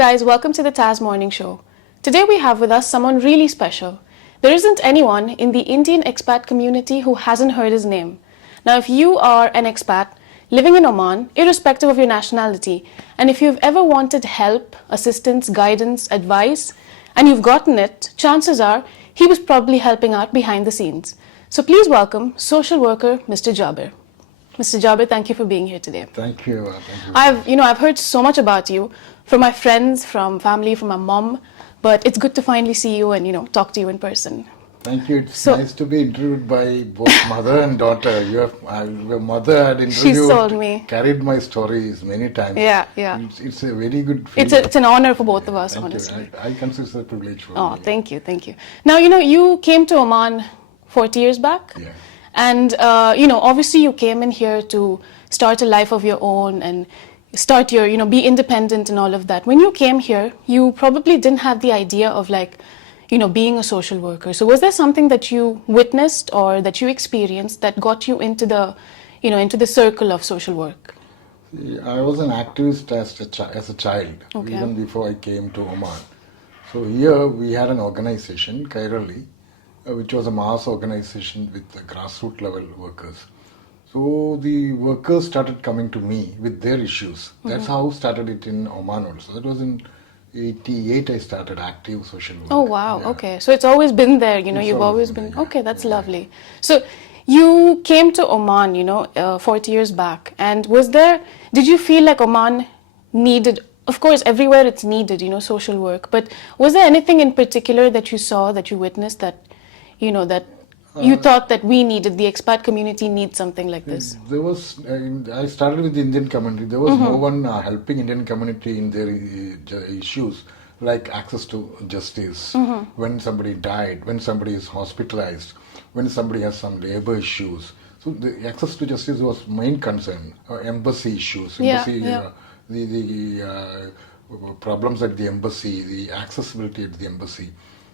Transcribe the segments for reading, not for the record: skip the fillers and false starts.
guys, welcome to the TAS Morning Show. Today we have with us someone really special. There isn't anyone in the Indian expat community who hasn't heard his name. Now, if you are an expat living in Oman, irrespective of your nationality, and if you've ever wanted help, assistance, guidance, advice, and you've gotten it, chances are he was probably helping out behind the scenes. So please welcome social worker Mr. Jabir. Mr. Jabir, thank you for being here today. Thank you. Thank you. I've heard so much about you from my friends, from family, from my mom, but it's good to finally see you and talk to you in person. Thank you. It's nice to be interviewed by both mother and daughter. Your mother had interviewed. She told me. Carried my stories many times. Yeah. It's a very good feeling. It's an honor for both of us, honestly. I consider it a privilege for me. Oh, thank you. Now, you came to Oman 40 years back. Yeah. And, obviously you came in here to start a life of your own and start your, be independent and all of that. When you came here, you probably didn't have the idea of being a social worker. So was there something that you witnessed or that you experienced that got you into the circle of social work? I was an activist as a child, Okay. even before I came to Oman. So here we had an organization, Kairali, which was a mass organization with grassroots level workers. So the workers started coming to me with their issues. That's how started it in Oman also. That was in 88 I started active social work. Oh, wow. Yeah. Okay. So it's always been there, you've always been. Okay, that's lovely. So you came to Oman, 40 years back. And did you feel like Oman needed, of course, everywhere it's needed, social work. But was there anything in particular that you saw, that you witnessed that you thought that the expat community needs something like this? There was, I started with the Indian community. There was no one helping Indian community in their issues, like access to justice, when somebody died, when somebody is hospitalized, when somebody has some labor issues. So the access to justice was main concern. Embassy issues, the problems at the embassy, the accessibility at the embassy.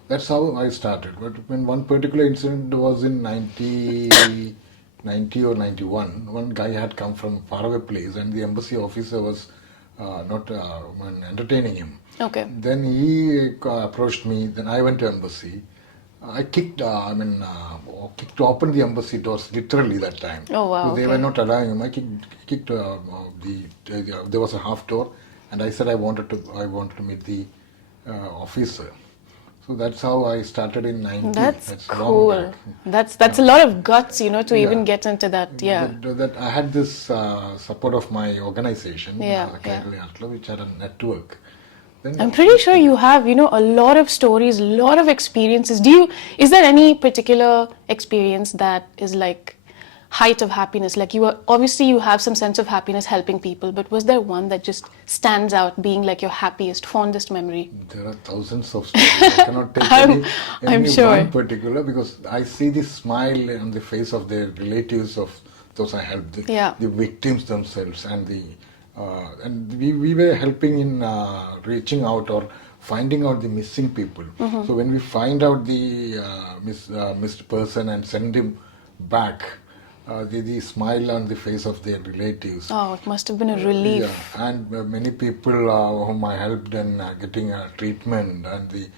That's how I started. But when one particular incident was in 90 or 91, one guy had come from a faraway place and the embassy officer was not entertaining him. Okay. Then he approached me. Then I went to embassy. I kicked opened the embassy doors literally that time. Oh wow! So they were not allowing him. I kicked there was a half door, and I said I wanted to meet the officer. So that's how I started in 90. That's cool. That's a lot of guts, to even get into that. Yeah. That I had this support of my organization, which had a network. Then I'm pretty sure you have, a lot of stories, a lot of experiences. Is there any particular experience that is like height of happiness? Like you have some sense of happiness helping people, but was there one that just stands out being like your happiest, fondest memory? There are thousands of stories. I cannot take any one particular, because I see the smile on the face of the relatives of those I helped, the victims themselves, and we were helping in reaching out or finding out the missing people. So when we find out the missed person and send him back, the smile on the face of their relatives. Oh, it must have been a relief. Yeah. And many people whom I helped in getting treatment, and the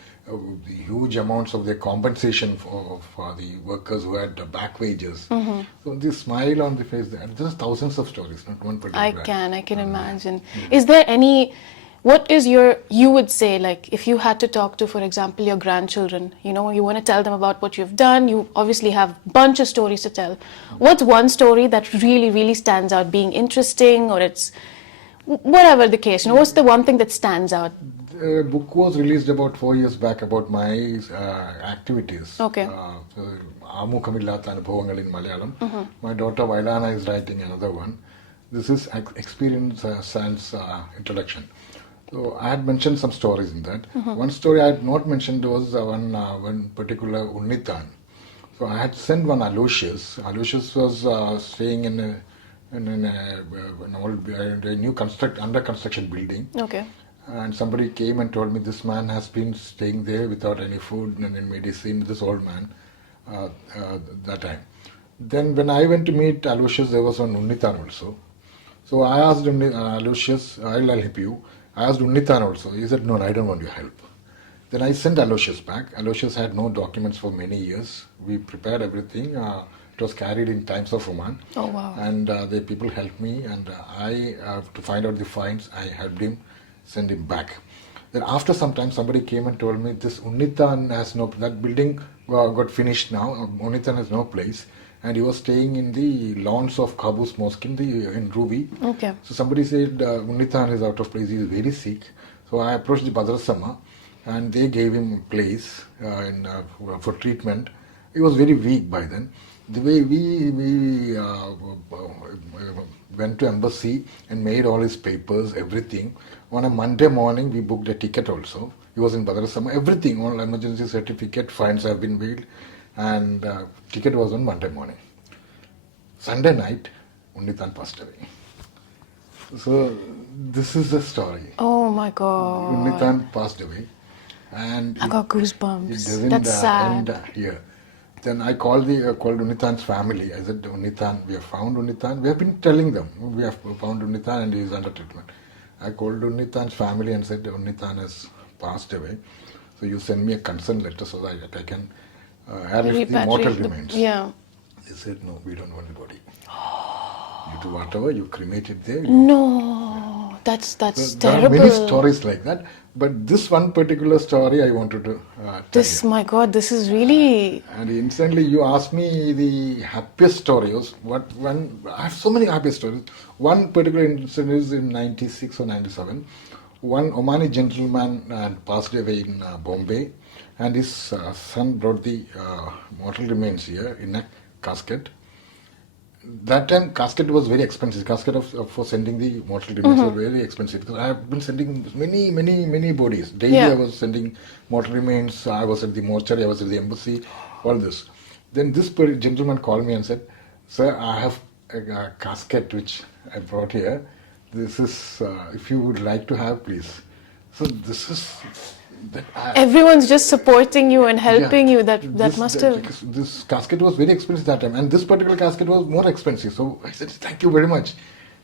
huge amounts of their compensation for the workers who had back wages. So the smile on the face, there's thousands of stories, not one particular. I can imagine. Is there any... What is you would say, like, if you had to talk to, for example, your grandchildren, you want to tell them about what you've done, you obviously have a bunch of stories to tell. What's one story that really, really stands out, being interesting, or it's, whatever the case, what's the one thing that stands out? A book was released about 4 years back about my activities. Okay. Amukamillatta Anubhavangal in Malayalam. My daughter Vailana is writing another one. This is Experience Science Introduction. So I had mentioned some stories in that. One story I had not mentioned was one particular Unnitan. So I had sent one Aloysius. Aloysius was staying in an old, new under construction building. Okay. And somebody came and told me this man has been staying there without any food and medicine, this old man, that time. Then when I went to meet Aloysius, there was one Unnitan also. So I asked Aloysius, I'll help you. I asked Unnithan also. He said, no, I don't want your help. Then I sent Aloysius back. Aloysius had no documents for many years. We prepared everything. It was carried in Times of Oman. Oh, wow. And the people helped me, and I, to find out the fines, I helped him, send him back. Then after some time, somebody came and told me, this Unnithan has no, that building got finished now. Unnithan has no place. And he was staying in the lawns of Qaboos Mosque in Ruby. Okay. So somebody said, Unnithan is out of place, he is very sick. So I approached the Badrasama, and they gave him a place for treatment. He was very weak by then. The way we went to embassy and made all his papers, everything. On a Monday morning, we booked a ticket also. He was in Badrasama. Everything, all emergency certificate, fines have been paid, and ticket was on Monday morning. Sunday night, Unnithan passed away. So this is the story. Oh my God. Unnithan passed away. And I got goosebumps. It doesn't That's sad. end here. Then I called Unnithan's family. I said, Unnithan, we have found Unnithan. We have been telling them, we have found Unnithan and he is under treatment. I called Unnithan's family and said, Unnithan has passed away. So you send me a consent letter so that I can airlift the mortal remains. Yeah. They said, no, we don't want the body. You do whatever, you cremate it there. No, that's so terrible. There are many stories like that. But this one particular story I wanted to tell you. My God, this is really... And instantly you asked me the happiest stories. I have so many happy stories. One particular incident is in 96 or 97. One Omani gentleman had passed away in Bombay, and his son brought the mortal remains here in a casket. That time, casket was very expensive. Casket for sending the mortal remains was very expensive. Because I have been sending many bodies. Daily I was sending mortal remains. I was at the mortuary, I was at the embassy, all this. Then this gentleman called me and said, sir, I have a casket which I brought here. This is, if you would like to have, please. So this is... Everyone's just supporting you and helping you. That must have... This casket was very expensive that time, and this particular casket was more expensive. So I said, thank you very much.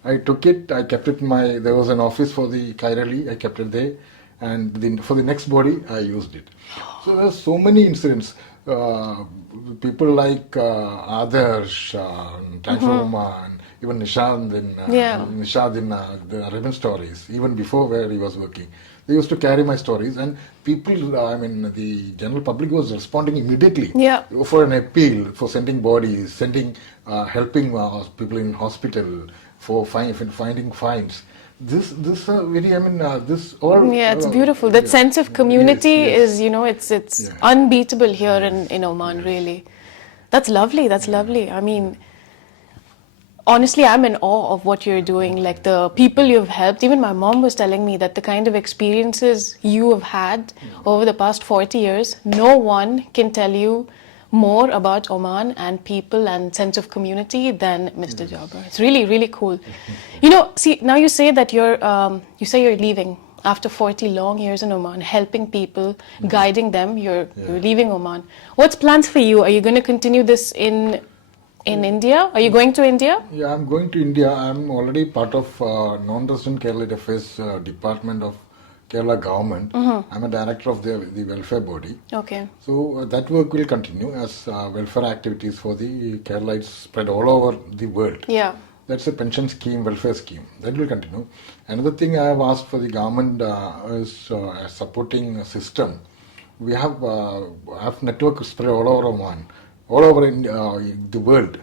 I took it, I kept it there was an office for the Kairali, I kept it there, and for the next body, I used it. So there's so many incidents. People like Adarsh, Oman, even Nishad in the Arabian Stories, even before where he was working. They used to carry my stories, and people, the general public was responding immediately for an appeal, for sending bodies, helping people in hospital, for finding fines. This very, this all... Yeah, it's beautiful. That sense of community is, it's unbeatable here in Oman, really. That's lovely, that's lovely. I mean, honestly, I'm in awe of what you're doing, like the people you've helped. Even my mom was telling me that the kind of experiences you have had over the past 40 years, no one can tell you more about Oman and people and sense of community than Mr. Jabir. It's really, really cool. See, now you say that you're leaving after 40 long years in Oman, helping people, guiding them. You're leaving Oman. What's plans for you? Are you going to continue this in India? Are you going to India? Yeah, I'm going to India. I'm already part of Non-Resident Kerala Affairs Department of Kerala government. I'm a director of the welfare body. Okay. So that work will continue as welfare activities for the Keralites spread all over the world. Yeah. That's a pension scheme, welfare scheme. That will continue. Another thing I have asked for the government is a supporting system. We have network spread all over Oman, all over the world.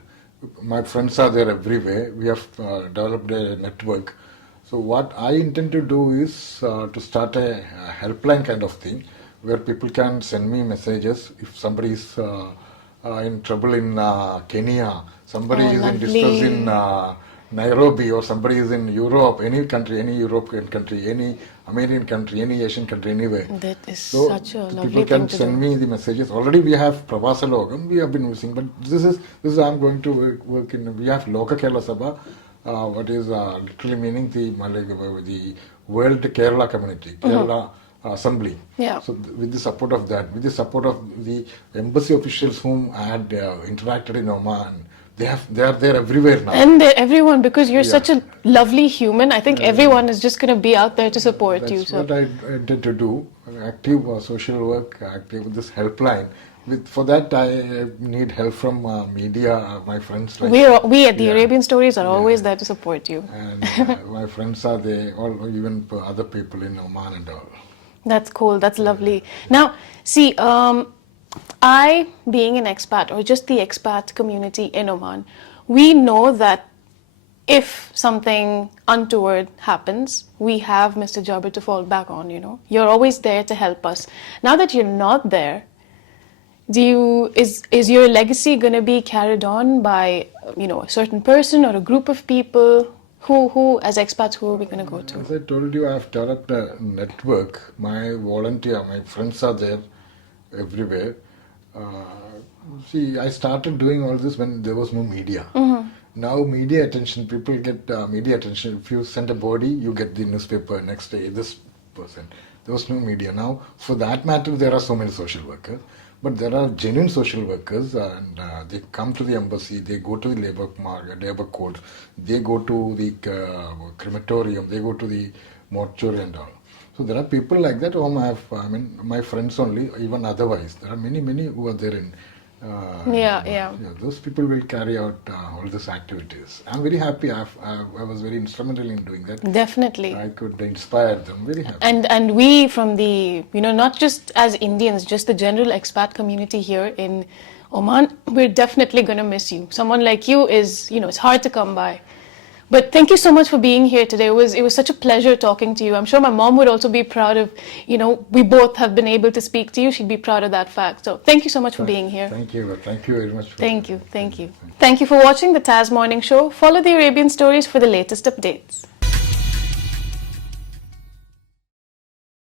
My friends are there everywhere. We have developed a network. So what I intend to do is to start a helpline kind of thing where people can send me messages if somebody is in trouble in Kenya, somebody is in distress in Nairobi, or somebody is in Europe, any country, any European country, any American country, any Asian country, anywhere. That is such a lovely thing to do. People can send me the messages. Already we have Pravasa Logam, we have been using, but this is I'm going to work in. We have Loka Kerala Sabha, what is literally meaning the World Kerala Community, Kerala Assembly. Yeah. So with the support of that, with the support of the embassy officials whom I had interacted in Oman, they are there everywhere now. And everyone, because you're such a lovely human, I think everyone is just going to be out there to support you. That's what I intend to do. Active social work, active with this helpline. For that, I need help from media, my friends. We at the Arabian Stories are always there to support you. And my friends are there, even other people in Oman and all. That's cool. That's lovely. Now, see, I, being an expat, or just the expat community in Oman, we know that if something untoward happens, we have Mr. Jabir to fall back on, You're always there to help us. Now that you're not there, is your legacy going to be carried on by, a certain person or a group of people? Who as expats, who are we going to go to? As I told you, I've developed a network. My friends are there everywhere. See, I started doing all this when there was no media. Now media attention, people get media attention. If you send a body, you get the newspaper next day, this person. There was no media. Now, for that matter, there are so many social workers. But there are genuine social workers, and they come to the embassy, they go to the labor court, they go to the crematorium, they go to the mortuary and all. So there are people like that whom my friends only, even otherwise. There are many who are there in. Those people will carry out all these activities. I'm very happy. I was very instrumental in doing that. Definitely. I could inspire them. Very happy. And we from the, not just as Indians, just the general expat community here in Oman, we're definitely going to miss you. Someone like you is, it's hard to come by. But thank you so much for being here today. It was such a pleasure talking to you. I'm sure my mom would also be proud of, we both have been able to speak to you. She'd be proud of that fact. So thank you so much for being here. Thank you. Thank you very much. Thank you. Thank you for watching the TAS Morning Show. Follow the Arabian Stories for the latest updates.